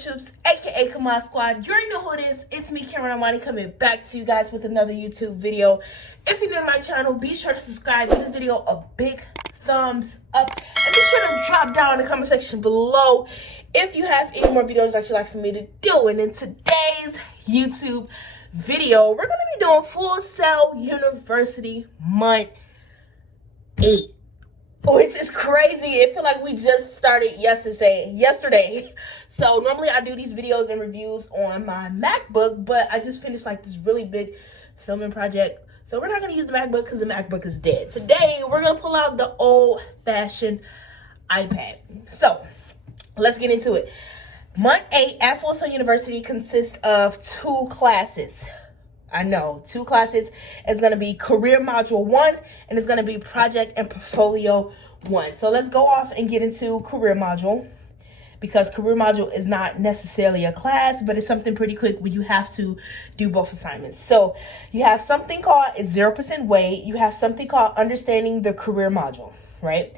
Troops, aka Kamad Squad. You already know who it is. It's me, Cameron Armani, coming back to you guys with another YouTube video. If you're new to my channel, be sure to subscribe. Give this video a big thumbs up. And be sure to drop down in the comment section below if you have any more videos that you'd like for me to do. And in today's YouTube video, we're going to be doing Full Sail University Month 8. Which is crazy. It feel like we just started yesterday. So normally I do these videos and reviews on my MacBook, but I just finished like this really big filming project. So we're not going to use the MacBook because the MacBook is dead. Today we're going to pull out the old-fashioned iPad. So let's get into it. Month 8 at Full Sail University consists of 2 classes. I know, 2 classes. It's going to be Career Module 1 and it's going to be Project and Portfolio 1. So let's go off and get into Career Module, because Career Module is not necessarily a class, but it's something pretty quick where you have to do both assignments. So you have something called, it's 0% weight. You have something called Understanding the Career Module, right?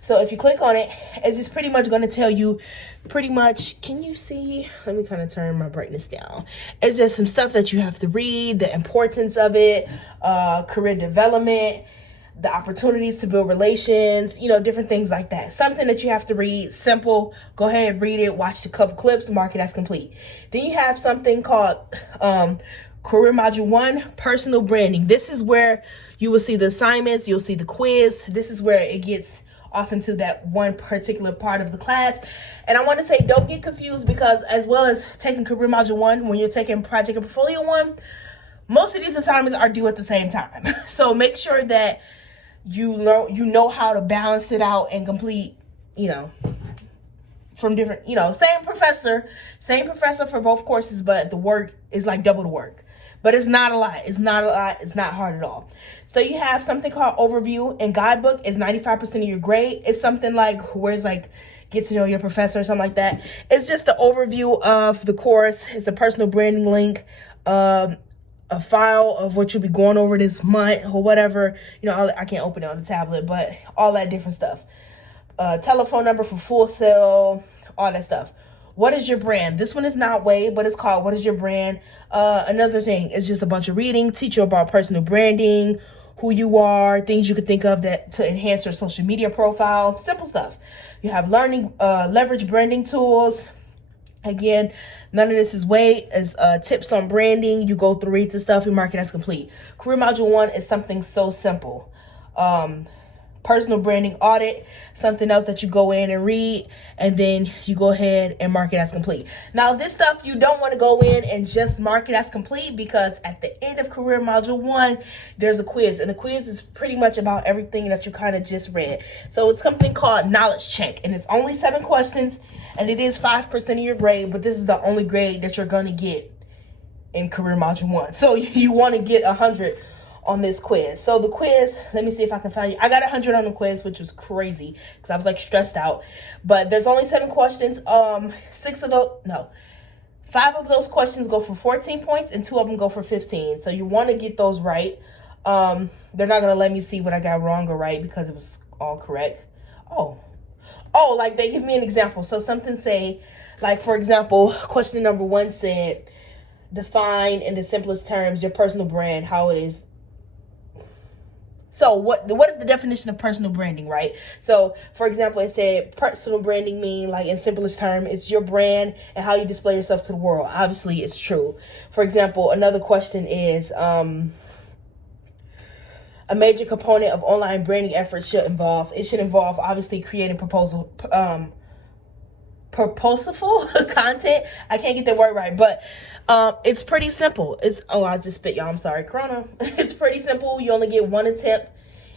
So if you click on it, it's just pretty much going to tell you pretty much, can you see? Let me kind of turn my brightness down. It's just some stuff that you have to read, the importance of it, career development, the opportunities to build relations, you know, different things like that. Something that you have to read, simple. Go ahead, read it, watch a couple clips, mark it as complete. Then you have something called Career Module 1, Personal Branding. This is where you will see the assignments, you'll see the quiz. This is where it gets off into that one particular part of the class. And I want to say, don't get confused, because as well as taking Career Module 1, when you're taking Project and Portfolio 1, most of these assignments are due at the same time. So make sure that you know how to balance it out and complete, you know, from different, you know, same professor for both courses, but the work is like double the work. But it's not a lot. It's not hard at all. So you have something called Overview and Guidebook. It's 95% of your grade. It's something like where it's like get to know your professor or something like that. It's just the overview of the course. It's a personal branding link, a file of what you'll be going over this month or whatever. You know, I can't open it on the tablet, but all that different stuff. Telephone number for Full Sail, all that stuff. What is your brand? This one is not way, but it's called What is Your Brand? Another thing is just a bunch of reading, teach you about personal branding, who you are, things you could think of that to enhance your social media profile, simple stuff. You have learning, leverage branding tools. Again, none of this is weight, as tips on branding. You go through, read the stuff, you mark it as complete. Career Module 1 is something so simple. Personal branding audit, something else that you go in and read, and then you go ahead and mark it as complete. Now, this stuff you don't want to go in and just mark it as complete, because at the end of Career Module 1, there's a quiz, and the quiz is pretty much about everything that you kind of just read. So it's something called Knowledge Check, and it's only 7 questions, and it is 5% of your grade, but this is the only grade that you're going to get in Career Module 1. So you want to get 100 on this quiz. So the quiz, let me see if I can find you. I got 100 on the quiz, which was crazy because I was like stressed out. But there's only 7 questions. 5 of those questions go for 14 points and 2 of them go for 15. So you want to get those right. They're not going to let me see what I got wrong or right because it was all correct. Oh, like they give me an example. So something say, like, for example, question number 1 said, define in the simplest terms your personal brand, how it is. So what is the definition of personal branding, right? So, for example, it said personal branding mean, like, in simplest term, it's your brand and how you display yourself to the world. Obviously, it's true. For example, another question is, a major component of online branding efforts should involve, obviously creating purposeful content. I can't get that word right, but it's pretty simple. I just spit, y'all. I'm sorry, Corona. It's pretty simple. You only get 1 attempt,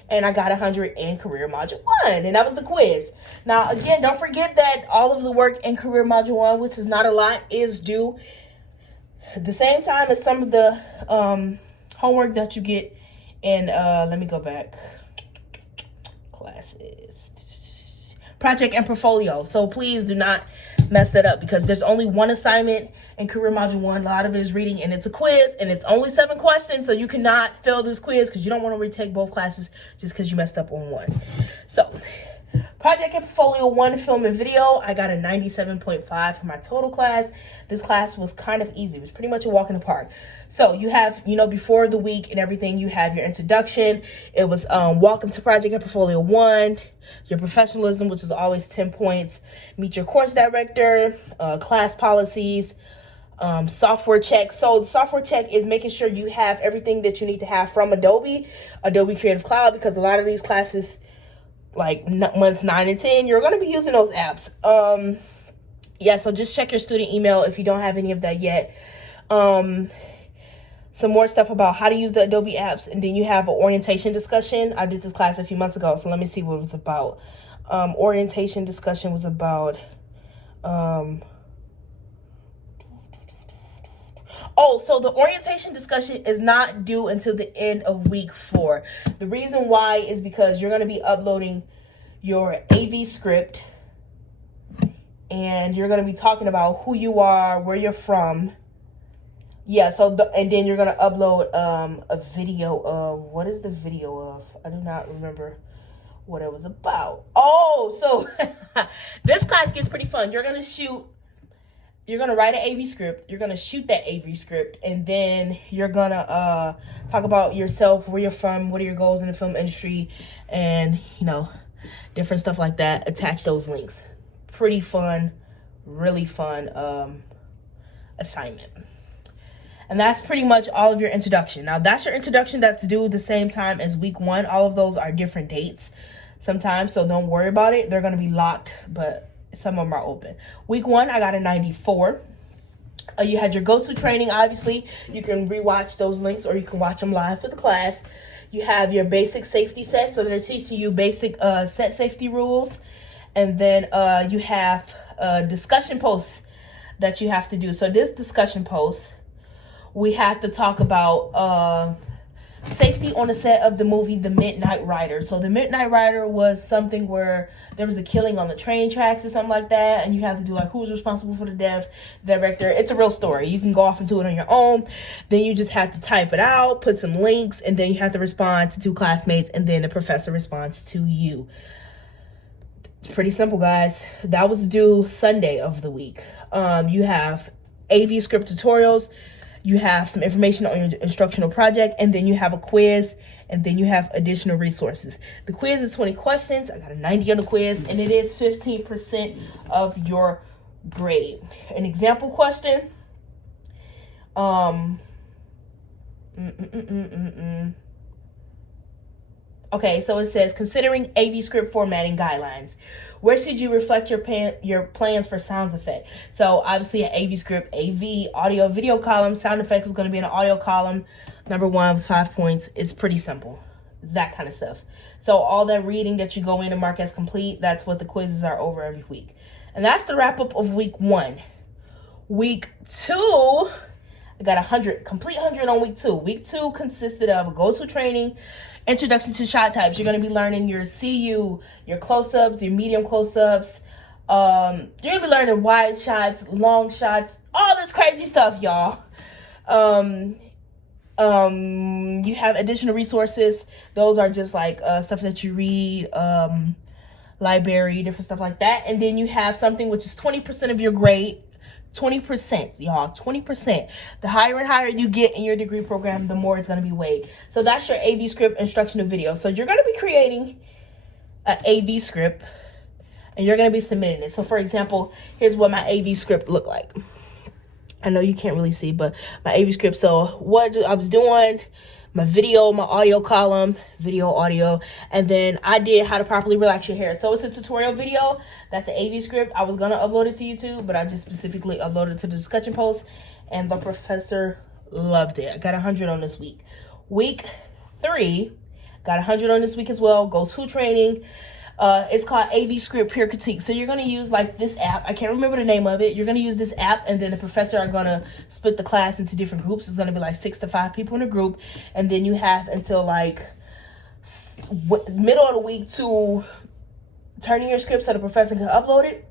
and I got 100 in Career Module 1, and that was the quiz. Now, again, don't forget that all of the work in Career Module 1, which is not a lot, is due at the same time as some of the homework that you get in, let me go back, classes, Project and Portfolio. So please do not mess that up, because there's only 1 assignment in Career Module 1. A lot of it is reading, and it's a quiz, and it's only 7 questions, so you cannot fail this quiz because you don't want to retake both classes just because you messed up on one. So Project and Portfolio 1, Film and Video, I got a 97.5 for my total class. This class was kind of easy. It was pretty much a walk in the park. So you have, before the week and everything, you have your introduction. It was welcome to Project and Portfolio 1, your professionalism, which is always 10 points, meet your course director, class policies, software check. So the software check is making sure you have everything that you need to have from Adobe Creative Cloud, because a lot of these classes, like months 9 and 10, you're going to be using those apps. Yeah, so just check your student email if you don't have any of that yet. Some more stuff about how to use the Adobe apps, and then you have an orientation discussion. I did this class a few months ago, so let me see what it was about. Orientation discussion was about so the orientation discussion is not due until the end of week 4. The reason why is because you're going to be uploading your AV script, and you're going to be talking about who you are, where you're from. Yeah, and then you're going to upload a video of, what is the video of? I do not remember what it was about. Oh, so this class gets pretty fun. You're going to write an AV script, you're going to shoot that AV script, and then you're going to talk about yourself, where you're from, what are your goals in the film industry, and, different stuff like that. Attach those links. Pretty fun, really fun assignment. And that's pretty much all of your introduction. Now, that's your introduction that's due the same time as week 1. All of those are different dates sometimes, so don't worry about it. They're going to be locked, but some of them are open. Week 1, I got a 94. You had your go-to training, obviously. You can rewatch those links, or you can watch them live for the class. You have your basic safety set, so they're teaching you basic set safety rules. And then you have discussion posts that you have to do. So this discussion post, we have to talk about safety on the set of the movie The Midnight Rider. So The Midnight Rider was something where there was a killing on the train tracks or something like that, and you have to do like who's responsible for the death, the director. It's a real story. You can go off into it on your own. Then you just have to type it out, put some links, and then you have to respond to 2 classmates, and then the professor responds to you. It's pretty simple, guys. That was due Sunday of the week. You have AV script tutorials. You have some information on your instructional project, and then you have a quiz, and then you have additional resources. The quiz is 20 questions. I got a 90 on the quiz, and it is 15% of your grade. An example question. Okay, so it says, considering AV script formatting guidelines, where should you reflect your plans for sounds effect? So obviously an AV script, AV, audio, video column, sound effects is going to be in an audio column. Number 1 was 5 points. It's pretty simple. It's that kind of stuff. So all that reading that you go in and mark as complete, that's what the quizzes are over every week. And that's the wrap up of week 1. Week 2, I got 100, complete 100 on week 2. Week 2 consisted of a go-to training, introduction to shot types. You're going to be learning your CU, your close-ups, your medium close-ups. You're going to be learning wide shots, long shots, all this crazy stuff, y'all. You have additional resources. Those are just like stuff that you read, library, different stuff like that. And then you have something which is 20% of your grade. 20%, y'all, 20%. The higher and higher you get in your degree program, the more it's going to be weighed. So that's your AV script instructional video. So you're going to be creating an AV script, and you're going to be submitting it. So for example, here's what my AV script looked like. I know you can't really see, but my AV script. So what I was doing, my video, my audio column, video, audio, and then I did how to properly relax your hair. So it's a tutorial video. That's an AV script. I was going to upload it to YouTube, but I just specifically uploaded it to the discussion post, and the professor loved it. I got 100 on this week. Week 3, got 100 on this week as well. Go-to training. It's called AV Script Peer Critique. So you're going to use like this app. I can't remember the name of it. You're going to use this app, and then the professor are going to split the class into different groups. It's going to be like 6 to 5 people in a group. And then you have until like middle of the week to turn in your script so the professor can upload it.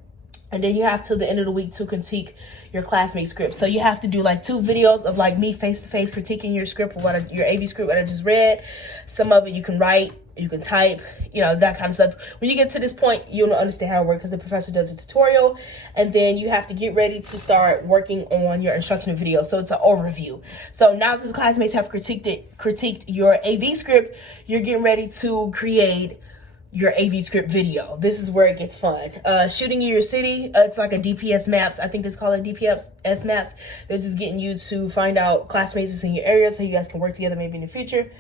And then you have till the end of the week to critique your classmate script. So you have to do like 2 videos of like me face-to-face critiquing your script, or your AV script that I just read. Some of it you can write, you can type, you know, that kind of stuff. When you get to this point, you'll understand how it works because the professor does a tutorial. And then you have to get ready to start working on your instructional video. So it's an overview. So now that the classmates have critiqued your AV script, you're getting ready to create your AV script video. This is where it gets fun. Shooting in your city, it's like a DPS maps. I think it's called a DPS maps. They're just getting you to find out classmates that's in your area so you guys can work together maybe in the future.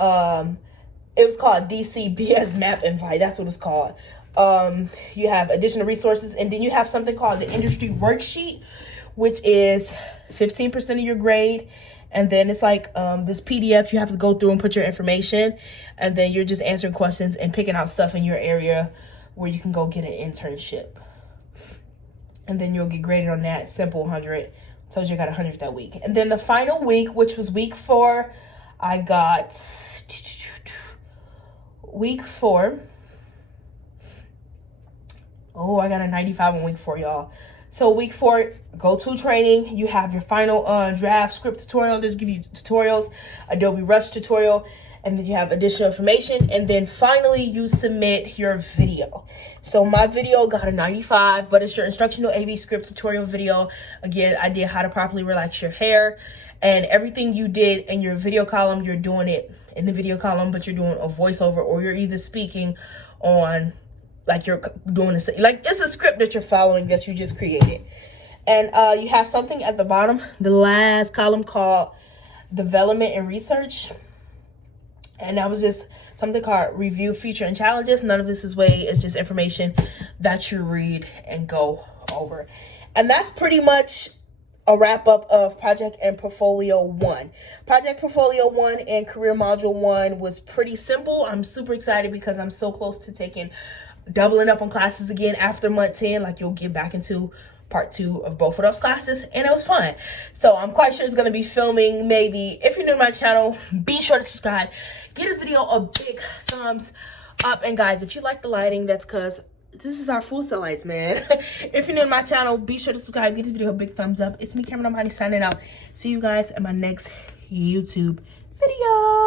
It was called DCBS map invite. That's what it's called. You have additional resources, and then you have something called the industry worksheet, which is 15% of your grade. And then it's like this PDF you have to go through and put your information, and then you're just answering questions and picking out stuff in your area where you can go get an internship. And then you'll get graded on that. Simple 100. Told you I got 100 that week. And then the final week, which was week 4, I got week 4. Oh, I got a 95 on week 4, y'all. So week 4, go-to training. You have your final draft script tutorial. Just give you tutorials, Adobe Rush tutorial, and then you have additional information. And then finally, you submit your video. So my video got a 95, but it's your instructional AV script tutorial video. Again, I did how to properly relax your hair, and everything you did in your video column, you're doing it in the video column, but you're doing a voiceover, or you're either speaking on, like you're doing this, like it's a script that you're following that you just created. And you have something at the bottom, the last column, called development and research. And that was just something called review, feature, and challenges. None of this is way, it's just information that you read and go over. And that's pretty much a wrap up of Project and Portfolio 1. Project Portfolio 1 and Career Module 1 was pretty simple. I'm super excited because I'm so close to doubling up on classes again after month 10. Like, you'll get back into part 2 of both of those classes, and it was fun. So I'm quite sure it's going to be filming you're new to my channel, be sure to subscribe, give this video a big thumbs up. And guys, if you like the lighting, that's because this is our full set lights, man. If you're new to my channel, be sure to subscribe, give this video a big thumbs up. It's me, Cameron, signing out. See you guys in my next YouTube video.